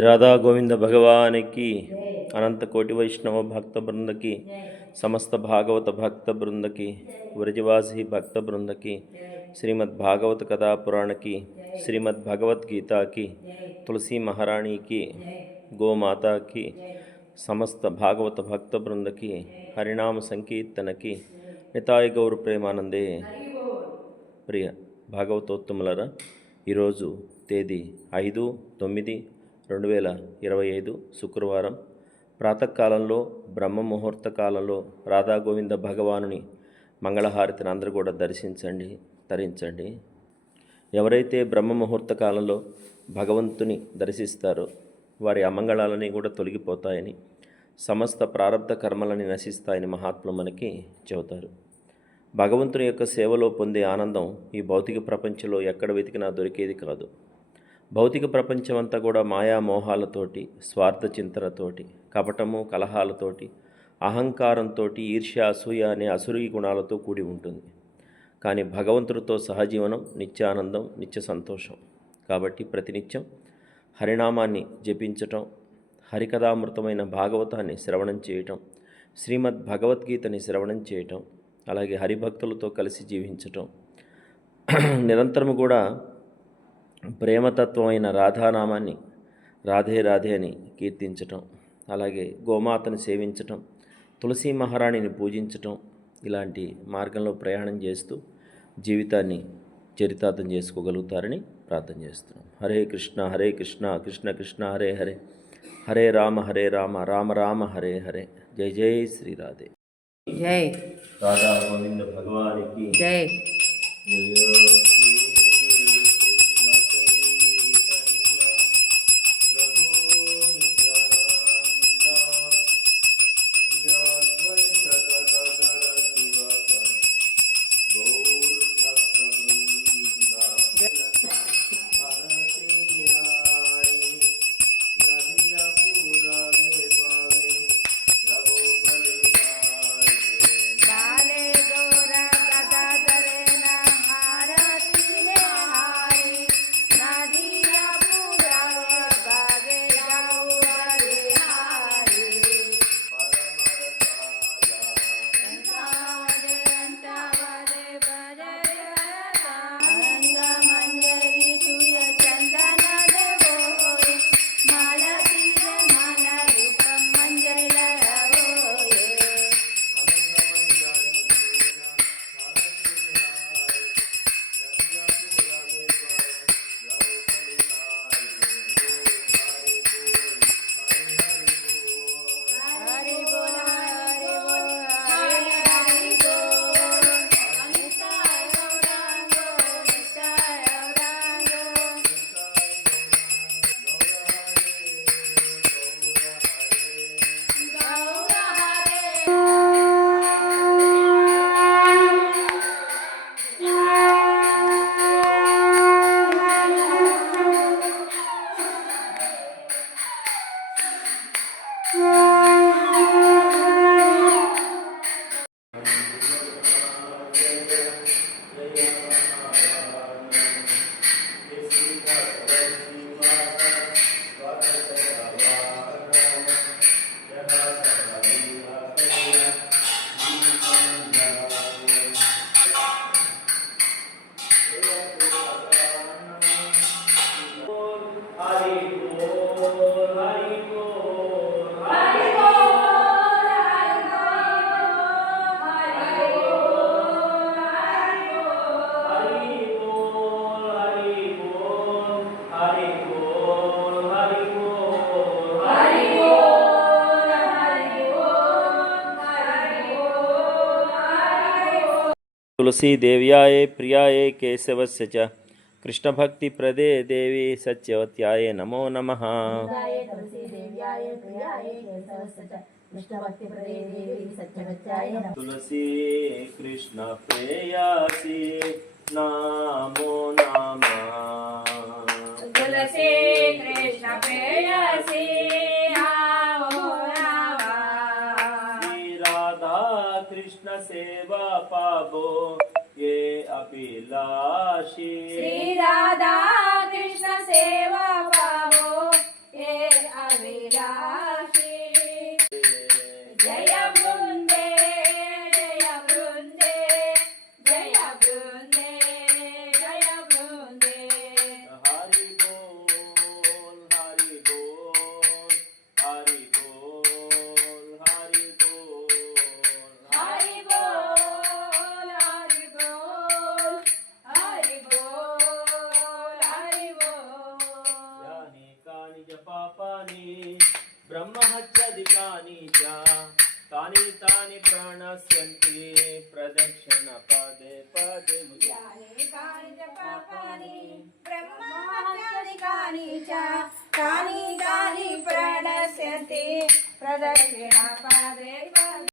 రాధా గోవింద భగవానికి అనంత కోటి వైష్ణవ భక్త బృందకి సమస్త భాగవత భక్త బృందకి వ్రజవాసి భక్త బృందకి శ్రీమద్ భాగవత కథా పురాణకి శ్రీమద్ భగవద్గీతకి తులసి మహారాణికి గోమాతకి సమస్త భాగవత భక్త బృందకి హరినామ సంకీర్తనకి నితాయ గౌర ప్రేమానందే. ప్రియ భాగవతోత్తములరా ఈరోజు తేదీ ఐదు తొమ్మిది రెండు వేల ఇరవై ఐదు శుక్రవారం ప్రాతకాలంలో బ్రహ్మ ముహూర్త కాలంలో రాధాగోవింద భగవానుని మంగళహారతిని అందరూ కూడా దర్శించండి తరించండి. ఎవరైతే బ్రహ్మ ముహూర్త కాలంలో భగవంతుని దర్శిస్తారో వారి అమంగళాలని కూడా తొలగిపోతాయని సమస్త ప్రారంధ కర్మలని నశిస్తాయని మహాత్ములు మనకి చెబుతారు. భగవంతుని యొక్క సేవలో పొందే ఆనందం ఈ భౌతిక ప్రపంచంలో ఎక్కడ వెతికినా దొరికేది కాదు. భౌతిక ప్రపంచం అంతా కూడా మాయా మోహాలతోటి స్వార్థ చింతనతోటి కపటము కలహాలతోటి అహంకారంతో ఈర్ష్య అసూయ అనే అసురీ గుణాలతో కూడి ఉంటుంది. కానీ భగవంతుడితో సహజీవనం నిత్యానందం నిత్య సంతోషం. కాబట్టి ప్రతినిత్యం హరినామాన్ని జపించటం హరికథామృతమైన భాగవతాన్ని శ్రవణం చేయటం శ్రీమద్ భగవద్గీతని శ్రవణం చేయటం అలాగే హరిభక్తులతో కలిసి జీవించటం నిరంతరము కూడా ప్రేమతత్వమైన రాధానామాన్ని రాధే రాధే అని కీర్తించటం అలాగే గోమాతను సేవించటం తులసి మహారాణిని పూజించటం ఇలాంటి మార్గంలో ప్రయాణం చేస్తూ జీవితాన్ని చరితార్థం చేసుకోగలుగుతారని ప్రార్థన చేస్తున్నాం. హరే కృష్ణ హరే కృష్ణ కృష్ణ కృష్ణ హరే హరే. హరే రామ హరే రామ రామ రామ హరే హరే. జై జై శ్రీ రాధే. జై. రాధా గోవింద భగవానికి జై. तुलसी देव्याय प्रियाय केशवस्य च। कृष्णभक्तिप्रदे देवी सत्यवत्याय नमो नमः। तुलसी कृष्ण प्रेयासी नमो नमः। तुलसी कृष्ण पावो ये अभिलाषी कानि च तानि तानि प्रणश्यन्ति प्रदक्षिण पदे पदे यानि कानि च पापानि ब्रह्महत्यानि कानि च तानि तानि प्रणश्यन्ति प्रदक्षिणपादे